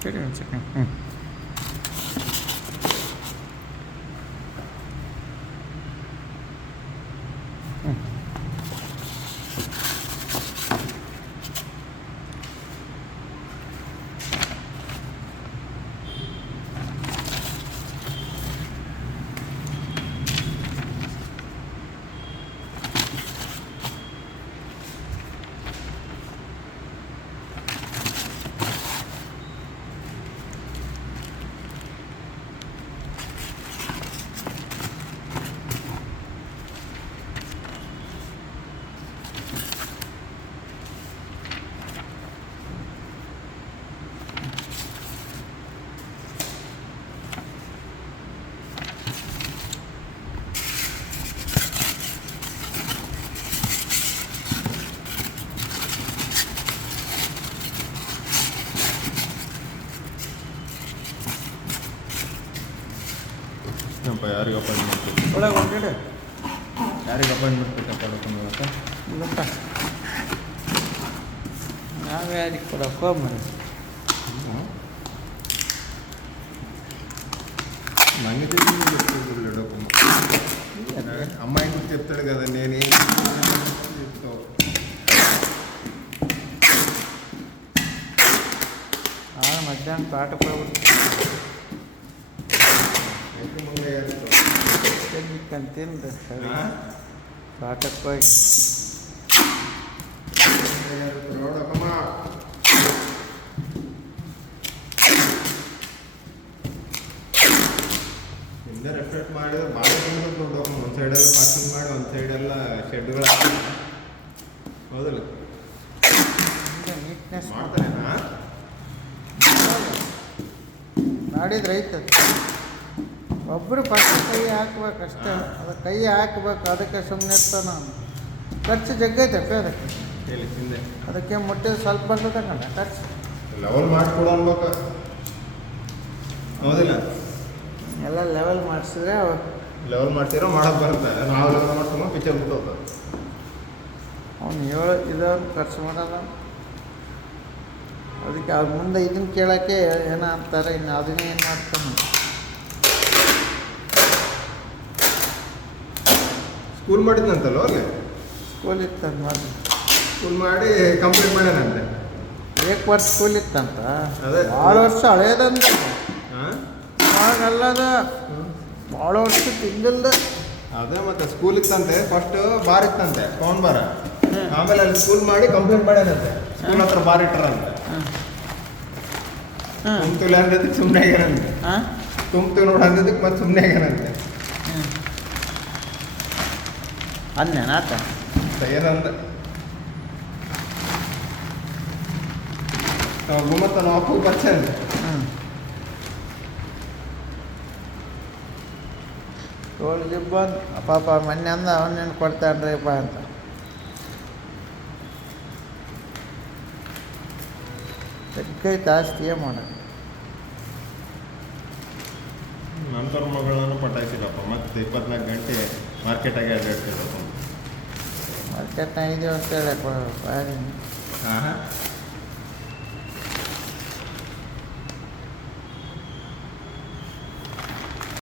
ಸರಿ ಒಂದು ಸೆಕೆಂಡ್. ಯಾರಿಗೆ ಅಪಾಯಿಂಟ್ಮೆಂಟ್ ಒಳಗೆ ಹೊರಗಡೆ ಯಾರಿಗೆ ಅಪಾಯಿಂಟ್ಮೆಂಟ್ ಬೇಕಂತ ಹೇಳ್ಕೊಂಡು ಗೊತ್ತಾ ನಾವು ಯಾರಿಗೆ ಕೊಡೋಕೆ ಮನೆ ನನಗೆ అమ్మ ఇంటికి చెప్తాడు కదా నేనేం చెప్తావు మధ్యాహ్నం పాట ಕಂತಿಂದ ಪಾಠಕ್ಕೆ ಹೋಗಿ ಹಿಂದೆ ರೆಫ್ರೆಟ್ ಮಾಡಿದ್ರೆ ಭಾಳ ದೊಡ್ಡ ಒಂದು ಸೈಡೆಲ್ಲ ಪಾರ್ಕಿಂಗ್ ಮಾಡಿ ಒಂದು ಸೈಡೆಲ್ಲ ಶೆಡ್ಗಳು ಹೌದಲ್ಲ ನೀಟ್ನೆಸ್ ಮಾಡ್ತಾರೆ ಮಾಡಿದ್ರೆ ಐತದ ಒಬ್ಬರು ಫಸ್ಟ್ ಕೈ ಹಾಕ್ಬೇಕಷ್ಟೇ ಅದು ಕೈ ಹಾಕ್ಬೇಕು ಅದಕ್ಕೆ ಸುಮ್ಮನೆ ಇರ್ತಾನೆ ನಾನು ಖರ್ಚು ಜಗ್ಗೈತಪ್ಪ ಅದಕ್ಕೆ ಹಿಂದೆ ಅದಕ್ಕೆ ಮುಟ್ಟಿದ ಸ್ವಲ್ಪ ಬರ್ತದಲ್ಲ ಖರ್ಚು ಲೆವೆಲ್ ಮಾಡಿಕೊಡು ಅನ್ಬೇಕು ಹೌದಿಲ್ಲ ಎಲ್ಲ ಲೆವೆಲ್ ಮಾಡಿಸಿದ್ರೆ ಲೆವೆಲ್ ಮಾಡ್ತಿರೋ ಮಾಡೋದು ಬರುತ್ತೆ ನಾವು ಲೆವೆಲ್ ಮಾಡ್ಕೊಂಡು ಪಿಕ್ಚರ್ ಬಿಟ್ಟು ಅವ್ನು ಇದನ್ನು ಖರ್ಚು ಮಾಡೋದ ಅದಕ್ಕೆ ಅವ್ರ ಮುಂದೆ ಇದನ್ನು ಕೇಳೋಕ್ಕೆ ಏನೋ ಅಂತಾರೆ ಇನ್ನು ಅದನ್ನೇ ಏನು ಮಾಡ್ತಾನೆ ಸ್ಕೂಲ್ ಮಾಡಿದ್ನಂತಲ್ಲ ಅಲ್ಲಿ ಸ್ಕೂಲ್ ಇತ್ತಂತ ಮಾಡಿ ಸ್ಕೂಲ್ ಮಾಡಿ ಕಂಪ್ಲೀಟ್ ಮಾಡ್ಯಾನಂತೆ ಏಕ್ ವರ್ಷ ಸ್ಕೂಲ್ ಇತ್ತಂತ ಅದೇ ಭಾಳ ವರ್ಷ ಹಳೇದಂತ ಹಾಂ ಅಲ್ಲದ ಭಾಳ ವರ್ಷ ತಿಂಗಲ್ದ ಅದೇ ಮತ್ತೆ ಸ್ಕೂಲ್ ಇತ್ತಂತೆ ಫಸ್ಟ್ ಬಾರ್ ಇತ್ತಂತೆ ಕೌನ್ ಬಾರ ಆಮೇಲೆ ಅಲ್ಲಿ ಸ್ಕೂಲ್ ಮಾಡಿ ಕಂಪ್ಲೀಟ್ ಮಾಡ್ಯಾನಂತೆ ಸ್ಕೂಲ್ ಹತ್ರ ಬಾರ್ ಇಟ್ಟಾರಂತೆ ತುಂಬ್ತಿಲ್ಲ ಅಂದಿದ್ದಕ್ಕೆ ಸುಮ್ಮನೆ ಆಗ್ಯಾನಂತೆ ತುಂಬ್ತೀವಿ ನೋಡಿ ಅಂದಿದ್ದಕ್ಕೆ ಮತ್ತೆ ಸುಮ್ಮನೆ ಆಗ್ಯಾನಂತೆ ಅನ್ನೇನಾತ ಏನಂದ ಗುಮ್ಮತ್ತ ನಾವು ಬರ್ಚಂದೆ ಹೋಳಿಗೆ ಬಂದು ಪಾಪ ಮೊನ್ನೆ ಅಂದ ಅವನೇನು ಕೊಡ್ತಾನ್ರಿಪ್ಪ ಅಂತ ತೆಗ್ಗೈತೆ ಆಸ್ತಿ ಏನು ಮಾಡೋದು ನಂತರ ಮಗಳನ್ನು ಪಟಾಯಿಸಿರಪ್ಪ ಮತ್ತೆ 24 ಗಂಟೆ ಮಾರ್ಕೆಟಾಗೆ ಅಡ್ಡಾಡ್ತಿರಪ್ಪ ಮಾರ್ಕೆಟ್ನಾಗ ಇದೀವಿ ಅಂತೇಳಿ ಹಾಂ